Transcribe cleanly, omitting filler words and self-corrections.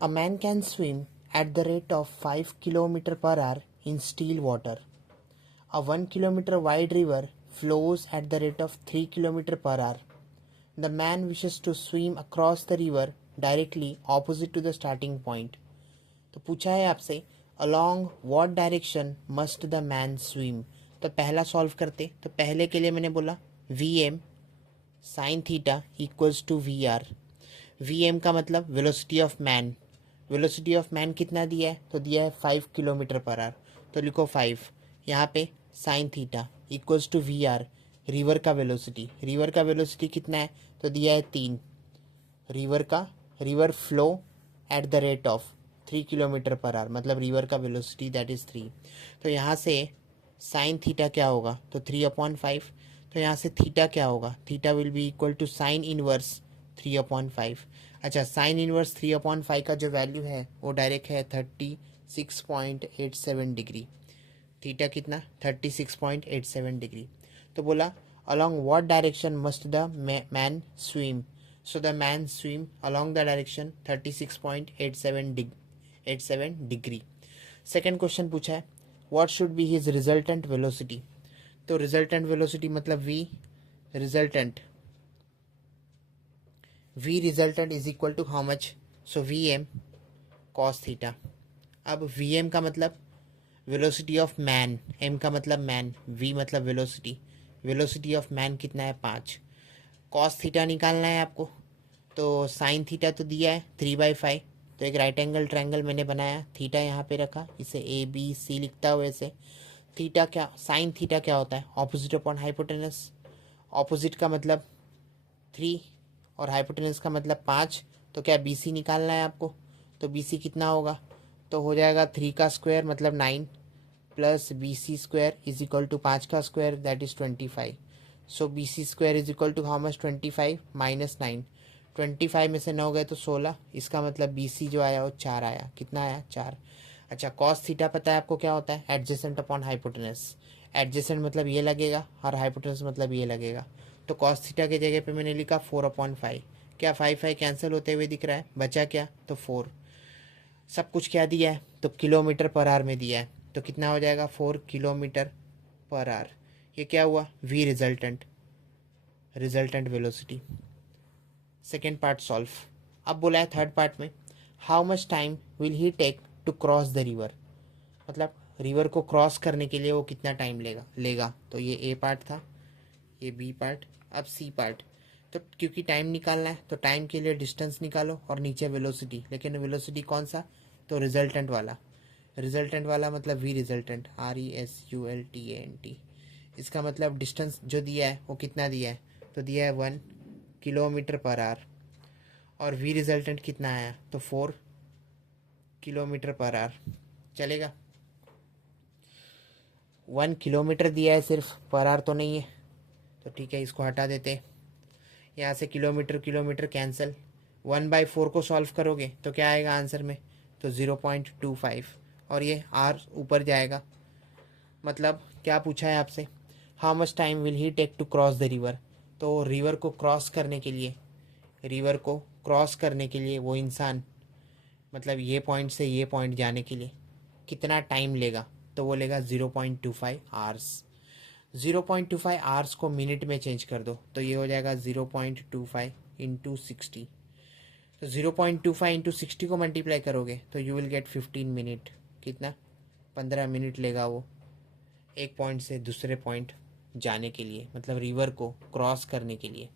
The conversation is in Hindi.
A man can swim at the rate of 5 km per hour in still water. A 1 km wide river flows at the rate of 3 km per hour. The man wishes to swim across the river directly opposite to the starting point. तो पूछा है आपसे along what direction must the man swim. तो पहला सॉल्व करते, तो पहले के लिए मैंने बोला Vm sine theta equals to VR. Vm का मतलब velocity of man. Velocity of man कितना दिया है, तो दिया है 5 किलोमीटर पर आवर. तो लिखो 5. यहाँ पे sine theta equals to VR. River का वेलोसिटी, रिवर का वेलोसिटी कितना है, तो दिया है 3. River flow at the rate of 3 kilometre per hour, मतलब रिवर का वेलोसिटी दैट इज़ 3. तो यहाँ से साइन थीटा क्या होगा, तो 3/5. तो यहाँ से थीटा क्या होगा, theta will be equal to sine inverse 3/5. अच्छा, साइन इनवर्स 3/5 का जो वैल्यू है वो डायरेक्ट है 36.87 डिग्री. थीटा कितना, 36.87 डिग्री. तो बोला along what direction must the man swim. So the man swim along the direction 36.87 degree. Second question पूछा है what should be his resultant velocity. तो रिजल्टेंट वेलोसिटी मतलब v resultant is equal to how much, so Vm cos theta. अब Vm का मतलब वेलोसिटी ऑफ मैन, m का मतलब मैन, v मतलब वेलोसिटी. वेलोसिटी ऑफ मैन कितना है 5. cos थीटा निकालना है आपको. तो साइन थीटा तो दिया है 3/5. तो एक राइट एंगल ट्रायंगल मैंने बनाया, थीटा यहाँ पे रखा, इसे ABC लिखता हुआ ऐसे. थीटा क्या, साइन थीटा क्या होता है, ऑपोजिट अपॉन हाइपोटेनस. ऑपोजिट का मतलब 3 और हाइपोटेनस का मतलब 5. तो क्या BC निकालना है आपको. तो BC कितना होगा, तो हो जाएगा 3 का स्क्वायर मतलब 9 plus BC square is equal to 5 का square that is 25. So BC square is equal to how much, 25 minus 9. 25 में से 9 गए तो 16. इसका मतलब BC जो आया वो 4 आया. कितना आया, 4. अच्छा, कॉस थीटा पता है आपको क्या होता है, एडजेसेंट अपॉन हाइपोटेनस. एडजेसेंट मतलब ये लगेगा और हाइपोटेनस मतलब ये लगेगा. तो कॉस थीटा की जगह पे मैंने लिखा 4/5. क्या 5 कैंसिल होते हुए दिख रहा है, बचा क्या, तो 4. सब कुछ क्या दिया है, तो किलोमीटर पर आवर में दिया है. तो कितना हो जाएगा 4 किलोमीटर पर आवर. ये क्या हुआ, V resultant velocity. Second part solve. अब बोला है थर्ड पार्ट में how much time will he take to cross the river. मतलब रिवर को क्रॉस करने के लिए वो कितना टाइम लेगा. तो ये A पार्ट था, ये B पार्ट. अब C पार्ट. तो क्योंकि टाइम निकालना है तो टाइम के लिए डिस्टेंस निकालो और नीचे वेलोसिटी. लेकिन वेलोसिटी कौन सा, तो रिजल्टेंट वाला मतलब V रिजल्टेंट RESULTANT. इसका मतलब डिस्टेंस जो दिया है वो कितना दिया है, तो दिया है 1 किलोमीटर पर आवर. और V रिजल्टेंट कितना आया, तो 4 किलोमीटर पर आवर. चलेगा. 1 किलोमीटर दिया है सिर्फ, पर आवर तो नहीं है. तो ठीक है, इसको हटा देते. यहाँ से किलोमीटर कैंसिल. 1/4 को सॉल्व करोगे तो क्या आएगा आंसर में, तो 0.25. और ये R ऊपर जाएगा. मतलब क्या पूछा है आपसे, how much time will he take to cross the river. तो रिवर को क्रॉस करने के लिए वो इंसान, मतलब ये पॉइंट से ये पॉइंट जाने के लिए कितना टाइम लेगा, तो वो लेगा 0.25 आवर्स. 0.25 आवर्स को मिनट में चेंज कर दो तो ये हो जाएगा 0.25 इंटू 60. तो 0.25 इंटू 60 को मल्टीप्लाई करोगे तो यू विल गेट 15 मिनट. कितना, 15 मिनट लेगा वो एक पॉइंट से दूसरे पॉइंट जाने के लिए, मतलब रिवर को क्रॉस करने के लिए.